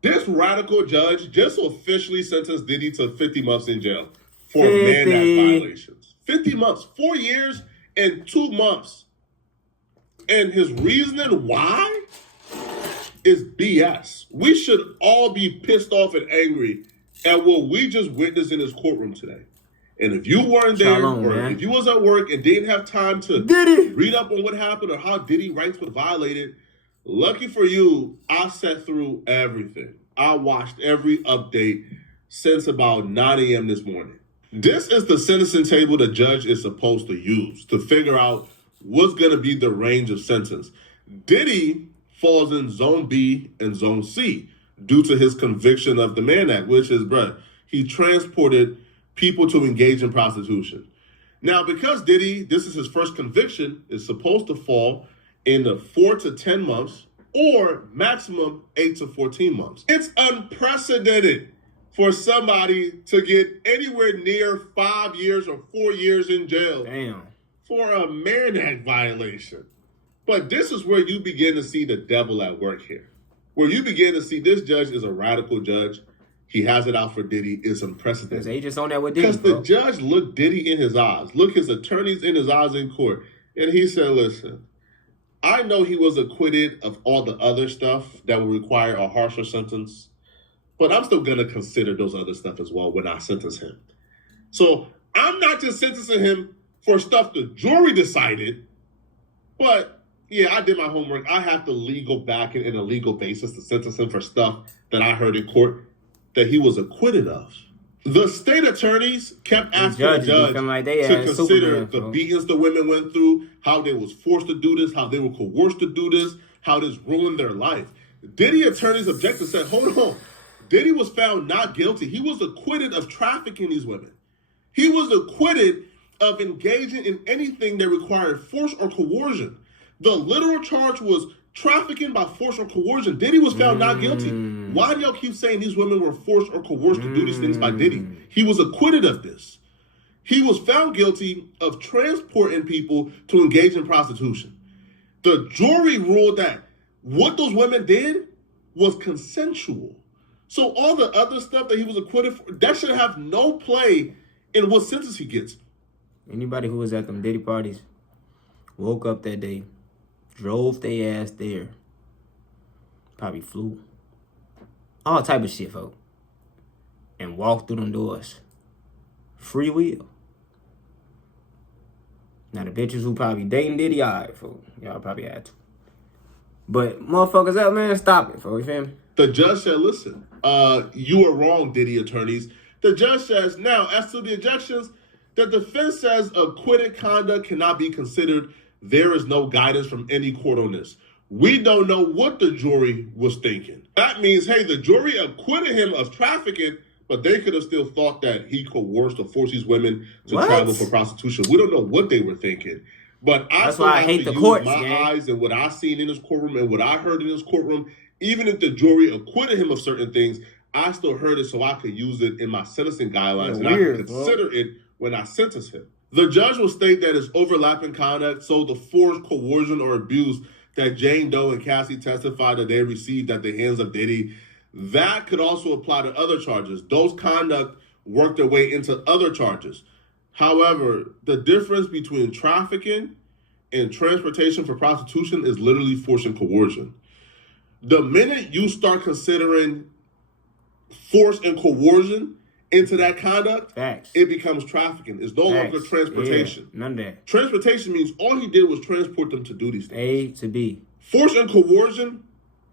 This radical judge just officially sentenced Diddy to 50 months in jail for Mann Act 50. violations. 50 months, 4 years and 2 months. And his reasoning why is BS. We should all be pissed off and angry at what we just witnessed in his courtroom today. And if you weren't there, Shalom, or man. if you was at work and didn't have time to Diddy. read up on what happened or how Diddy rights were violated, lucky for you, I sat through everything. I watched every update since about 9 a.m. this morning. This is the sentencing table the judge is supposed to use to figure out what's going to be the range of sentence. Diddy falls in Zone B and Zone C due to his conviction of the Mann Act, which is, he transported people to engage in prostitution. Now, because Diddy, this is his first conviction, is supposed to fall in the 4 to 10 months or maximum 8 to 14 months. It's unprecedented for somebody to get anywhere near 5 years or 4 years in jail. Damn. For a Mann Act violation. But this is where you begin to see the devil at work here. Where you begin to see this judge is a radical judge. He has it out for Diddy. It's unprecedented. They just on that with Diddy. Because the judge looked Diddy in his eyes, looked his attorneys in his eyes in court, and he said, listen, I know he was acquitted of all the other stuff that would require a harsher sentence, but I'm still going to consider those other stuff as well when I sentence him. So I'm not just sentencing him for stuff the jury decided, but yeah, I did my homework. I have to legal back in a legal basis to sentence him for stuff that I heard in court that he was acquitted of. The state attorneys kept asking the judge to consider the beatings the women went through, how they was forced to do this, how they were coerced to do this, how this ruined their life. Diddy attorneys objected, said, hold on. Diddy was found not guilty. He was acquitted of trafficking these women. He was acquitted of engaging in anything that required force or coercion. The literal charge was trafficking by force or coercion. Diddy was found not guilty. Why do y'all keep saying these women were forced or coerced to do these things by Diddy? He was acquitted of this. He was found guilty of transporting people to engage in prostitution. The jury ruled that what those women did was consensual. So all the other stuff that he was acquitted for, that should have no play in what sentence he gets. Anybody who was at them Diddy parties woke up that day, drove their ass there, probably flew, all type of shit, folks, and walked through them doors. Free will. Now the bitches who probably dating Diddy, all right, folks, y'all probably had to. But motherfuckers out, man, stop it, folks, you feel me? The judge said, listen, you are wrong, Diddy attorneys. The judge says, now, as to the objections, the defense says acquitted conduct cannot be considered. There is no guidance from any court on this. We don't know what the jury was thinking. That means, hey, the jury acquitted him of trafficking, but they could have still thought that he coerced or forced these women to travel for prostitution. We don't know what they were thinking. But that's why I hate the courts, my eyes and what I seen in this courtroom and what I heard in this courtroom. Even if the jury acquitted him of certain things, I still heard it so I could use it in my sentencing guidelines and I could consider it when I sentence him. The judge will state that it's overlapping conduct, so the force, coercion, or abuse that Jane Doe and Cassie testified that they received at the hands of Diddy, that could also apply to other charges. Those conduct work their way into other charges. However, the difference between trafficking and transportation for prostitution is literally force and coercion. The minute you start considering force and coercion into that conduct, it becomes trafficking. It's no longer transportation. Yeah, none of that. Transportation means all he did was transport them to do these things. A to B. Force and coercion,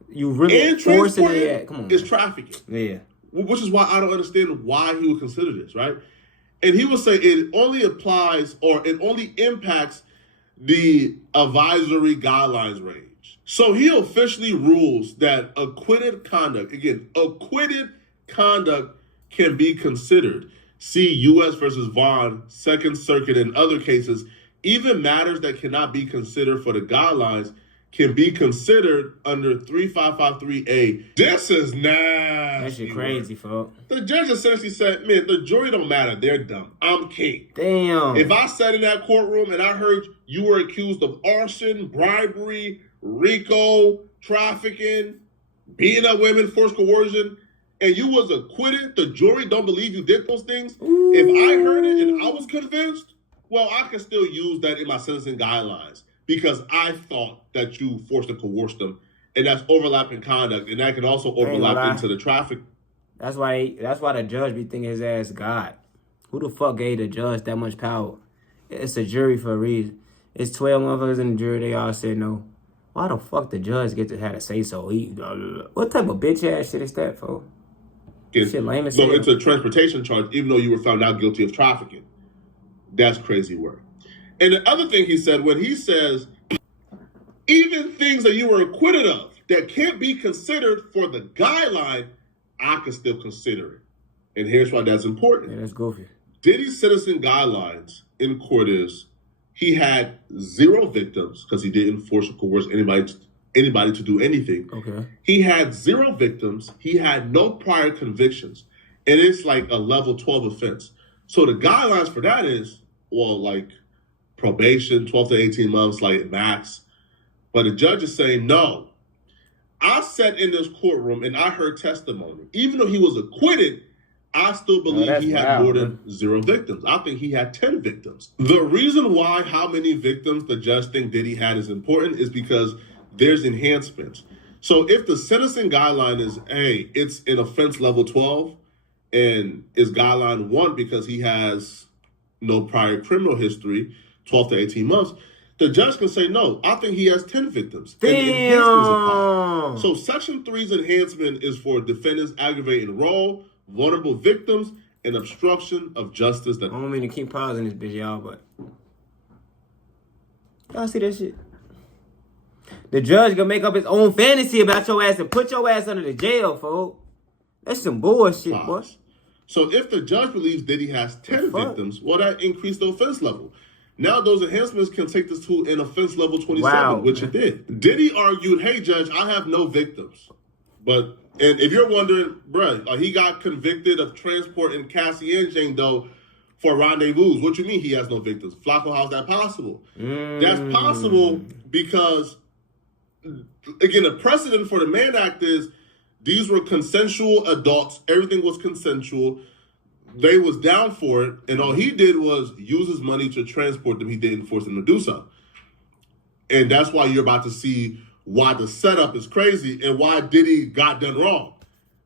you really forcing it. Come on, is trafficking. Yeah. Which is why I don't understand why he would consider this, right? And he would say it only applies or it only impacts the advisory guidelines range. So he officially rules that acquitted conduct can be considered. See U.S. versus Vaughn, Second Circuit, and other cases. Even matters that cannot be considered for the guidelines can be considered under 3553A. This is nasty. That shit crazy, folks. The judge essentially said, man, the jury don't matter. They're dumb. I'm king. Damn. If I sat in that courtroom and I heard you were accused of arson, bribery, RICO, trafficking, beating up women, forced coercion, and you was acquitted, the jury don't believe you did those things. Ooh. If I heard it and I was convinced, well, I can still use that in my sentencing guidelines because I thought that you forced and coerced them, and that's overlapping conduct, and that can also overlap into the traffic. That's why the judge be thinking his ass God. Who the fuck gave the judge that much power? It's a jury for a reason. It's 12 motherfuckers in the jury. They all said no. Why the fuck the judge get to have to say so? What type of bitch ass shit is that, folks? Shit lame as hell. So it's a transportation charge, even though you were found out guilty of trafficking. That's crazy work. And the other thing he said, when he says, even things that you were acquitted of that can't be considered for the guideline, I can still consider it. And here's why that's important. Yeah, that's goofy. Diddy's sentencing guidelines in court is he had 0 victims because he didn't force or coerce anybody to do anything. Okay. He had 0 victims. He had no prior convictions. And it's like a level 12 offense. So the guidelines for that is, well, like probation, 12 to 18 months, like max. But the judge is saying, no. I sat in this courtroom and I heard testimony. Even though he was acquitted, I still believe he had more than 0 victims. I think he had 10 victims. The reason why how many victims the judge think Diddy had is important is because there's enhancements. So if the sentencing guideline is, hey, it's an offense level 12 and is guideline 1 because he has no prior criminal history, 12 to 18 months, the judge can say, no, I think he has 10 victims. Damn. So Section 3's enhancement is for defendants aggravating role, vulnerable victims, and obstruction of justice. I don't mean to keep pausing this bitch, y'all, but y'all see that shit? The judge gonna make up his own fantasy about your ass and put your ass under the jail, folks. That's some bullshit, boy. So if the judge believes Diddy has 10 victims, well, that increased the offense level. Now those enhancements can take this to an offense level 27, which it did. Diddy argued, hey, judge, I have no victims. And if you're wondering, bruh, he got convicted of transporting Cassie and Jane Doe for rendezvous. What you mean he has no victims? Flacco, how's that possible? That's possible because, again, the precedent for the Mann Act is these were consensual adults. Everything was consensual. They was down for it, and all he did was use his money to transport them. He didn't force them to do so. And that's why you're about to see why the setup is crazy and why Diddy got done wrong.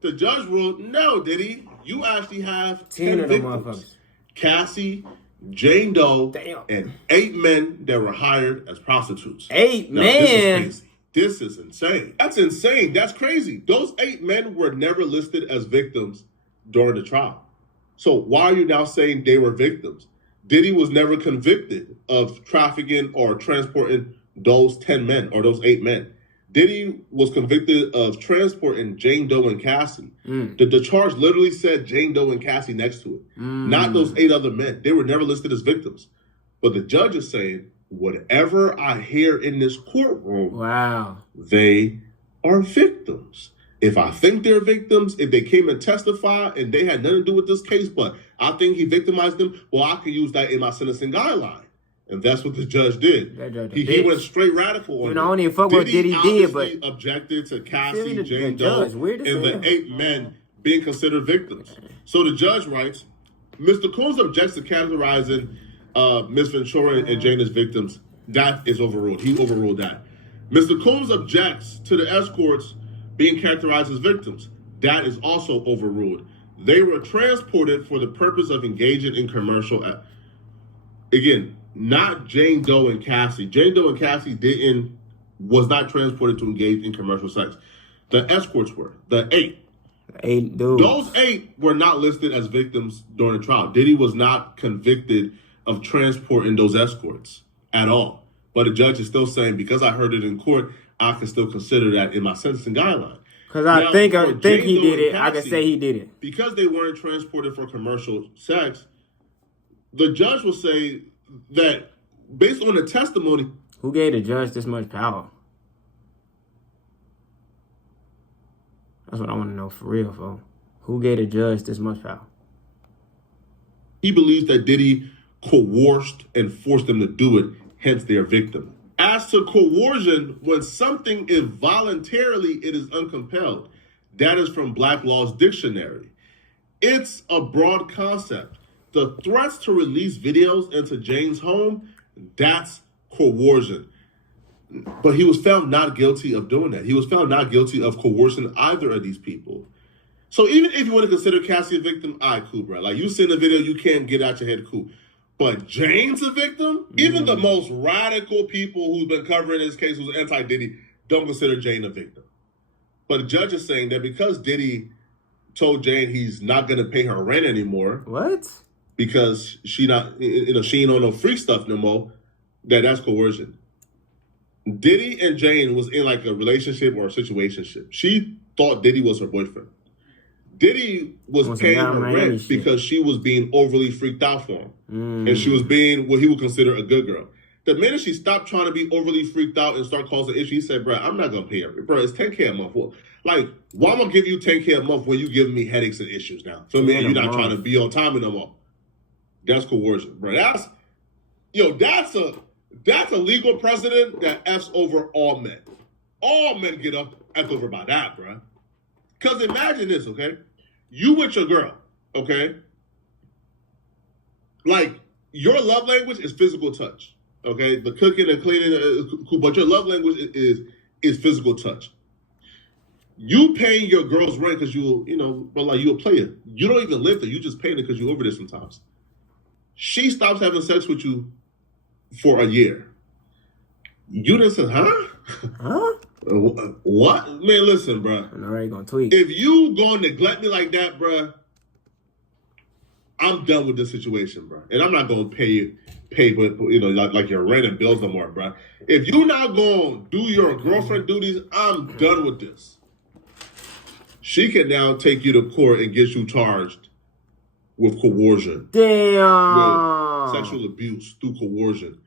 The judge ruled, no, Diddy, you actually have 10 victims. Cassie, Jane Doe, and 8 men that were hired as prostitutes. 8 men? This is crazy. This is insane. That's insane. That's crazy. Those 8 men were never listed as victims during the trial. So why are you now saying they were victims? Diddy was never convicted of trafficking or transporting those 10 men or those 8 men. Diddy was convicted of transporting Jane Doe and Cassie. The charge literally said Jane Doe and Cassie next to it, not those 8 other men. They were never listed as victims. But the judge is saying, whatever I hear in this courtroom, they are victims. If I think they're victims, if they came and testified and they had nothing to do with this case, but I think he victimized them, well, I can use that in my sentencing guideline. And that's what the judge did. He went straight radical on it. I don't even fuck what Diddy did, but objected to Cassie, Jane Doe, and the 8 men being considered victims. So the judge writes, Mr. Combs objects to categorizing Ms. Ventura and Jane as victims. That is overruled. He overruled that. Mr. Combs objects to the escorts being characterized as victims. That is also overruled. They were transported for the purpose of engaging in commercial. Again, not Jane Doe and Cassie. Jane Doe and Cassie was not transported to engage in commercial sex. The escorts were. The 8. 8 dudes. Those 8 were not listed as victims during the trial. Diddy was not convicted of transporting those escorts at all. But the judge is still saying, because I heard it in court, I can still consider that in my sentencing guideline. Because I think he did it. I can say he did it. Because they weren't transported for commercial sex, the judge will say that based on the testimony. Who gave the judge this much power? That's what I want to know for real, folks. Who gave the judge this much power? He believes that Diddy coerced and forced them to do it, hence their victim. As As to coercion, when something is voluntarily, it is uncompelled. That is from Black Law's dictionary. It's a broad concept. The threats to release videos into Jane's home, that's coercion. But he was found not guilty of doing that. He was found not guilty of coercing either of these people. So even if you want to consider Cassie a victim, all right, cool, bro. Like, you send a video, you can't get out your head, cool. But Jane's a victim? Even the most radical people who've been covering this case who's anti-Diddy don't consider Jane a victim. But the judge is saying that because Diddy told Jane he's not going to pay her rent anymore. What? Because she ain't on no freak stuff no more, that's coercion. Diddy and Jane was in like a relationship or a situationship. She thought Diddy was her boyfriend. Diddy was paying her rent because she was being overly freaked out for him. And she was being what he would consider a good girl. The minute she stopped trying to be overly freaked out and start causing issues, he said, bro, I'm not going to pay her. Bro, it's $10K a month. Like, why am I going to give you $10K a month when you giving me headaches and issues now? So, man, you're not trying to be on time no more. That's coercion, bro. That's a legal precedent that F's over all men. All men get up over by that, bro. Because imagine this, okay? You with your girl, okay? Like, your love language is physical touch, okay? The cooking and cleaning is cool, but your love language is physical touch. You paying your girl's rent because you're a player. You don't even live there. You just paying it because you're over there sometimes. She stops having sex with you for a year. You done said, huh? Huh? What? Man, listen, bro. I'm already gonna tweet. If you gonna neglect me like that, bro, I'm done with this situation, bro. And I'm not gonna pay like your rent and bills no more, bro. If you're not gonna do your girlfriend duties, I'm done with this. She can now take you to court and get you charged with coercion. Damn. With sexual abuse through coercion.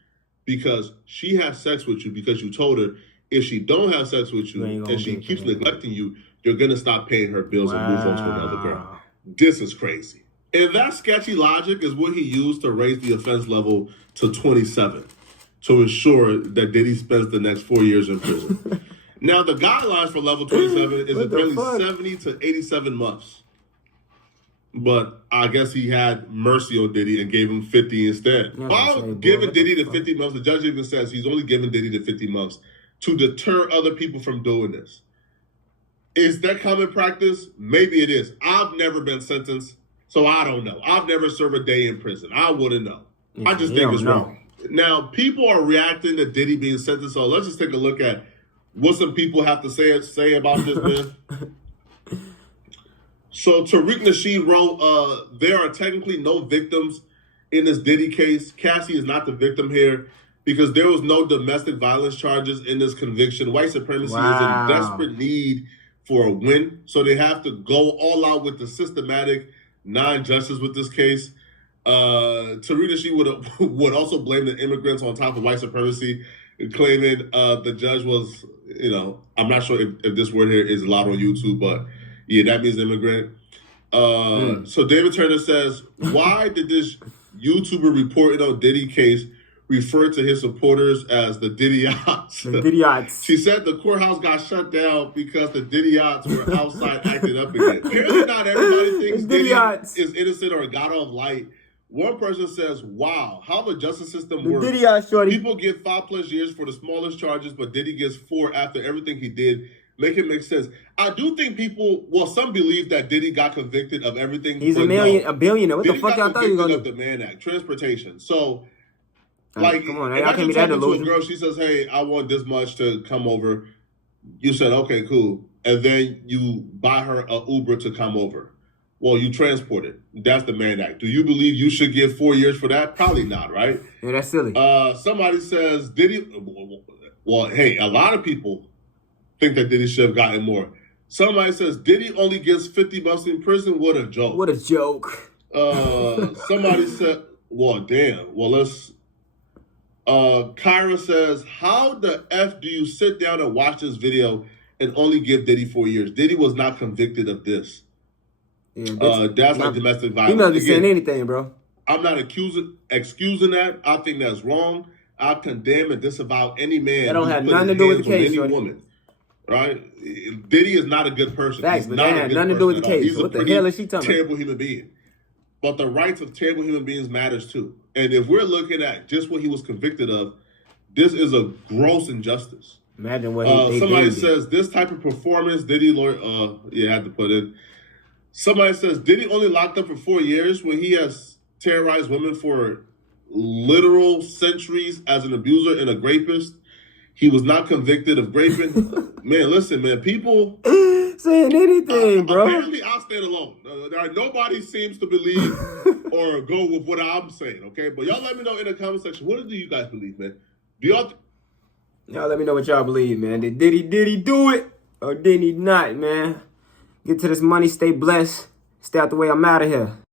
Because she has sex with you because you told her if she don't have sex with you and she keeps neglecting you, you're going to stop paying her bills and move on to another girl. This is crazy. And that sketchy logic is what he used to raise the offense level to 27 to ensure that Diddy spends the next 4 years in prison. Now, the guidelines for level 27 is apparently 70 to 87 months. But I guess he had mercy on Diddy and gave him 50 instead. While giving Diddy the 50 months, the judge even says he's only giving Diddy the 50 months to deter other people from doing this. Is that common practice? Maybe it is. I've never been sentenced, so I don't know. I've never served a day in prison. I wouldn't know. I just think it's wrong. Now, people are reacting to Diddy being sentenced, so let's just take a look at what some people have to say about this, man. So Tariq Nasheed wrote, there are technically no victims in this Diddy case. Cassie is not the victim here because there was no domestic violence charges in this conviction. White supremacy is in desperate need for a win, so they have to go all out with the systematic non-justice with this case. Tariq Nasheed would also blame the immigrants on top of white supremacy, claiming the judge was, I'm not sure if this word here is allowed on YouTube, but yeah, that means immigrant. So David Turner says, why did this YouTuber reporting on Diddy case refer to his supporters as the Diddyots? The Diddyots. She said the courthouse got shut down because the Diddyots were outside acting up again. Apparently not everybody thinks Diddy is innocent or got off light. One person says, wow, how the justice system works. People get 5+ years for the smallest charges, but Diddy gets 4 after everything he did. Make it make sense. I do think some believe that Diddy got convicted of everything. He's a billionaire. What Diddy the fuck y'all thought he was going to do? The Mann Act, transportation. So, come on, I can't be that delusional. To a girl, she says, hey, I want this much to come over. You said, okay, cool. And then you buy her an Uber to come over. Well, you transport it. That's the Mann Act. Do you believe you should get 4 years for that? Probably not, right? Yeah, that's silly. Somebody says, Diddy... Well, hey, a lot of people think that Diddy should have gotten more. Somebody says Diddy only gets 50 months in prison. What a joke. What a joke. Somebody said, well, damn. Well, let's... Kyra says, how the F do you sit down and watch this video and only give Diddy 4 years? Diddy was not convicted of this. Yeah, that's like domestic violence. He must be saying anything, bro. I'm not excusing that. I think that's wrong. I condemn and disavow any man That don't who's have put nothing his to do with hands the on case, any shorty. woman. Right? Diddy is not a good person. Facts, He's but not that a had good nothing to person do with the at all. case. He's So a what the pretty hell is she talking about? terrible human being. But the rights of terrible human beings matters too. And if we're looking at just what he was convicted of, this is a gross injustice. Imagine what Somebody they says this type of performance, Diddy lawyer, had to put in. Somebody says Diddy only locked up for 4 years when he has terrorized women for literal centuries as an abuser and a rapist. He was not convicted of raping. Man, listen, man, people saying anything, bro. Apparently, I'll stand alone. Nobody seems to believe or go with what I'm saying, okay? But y'all let me know in the comment section, what do you guys believe, man? Do y'all... Y'all let me know what y'all believe, man. Did he do it? Or did he not, man? Get to this money, stay blessed. Stay out the way, I'm out of here.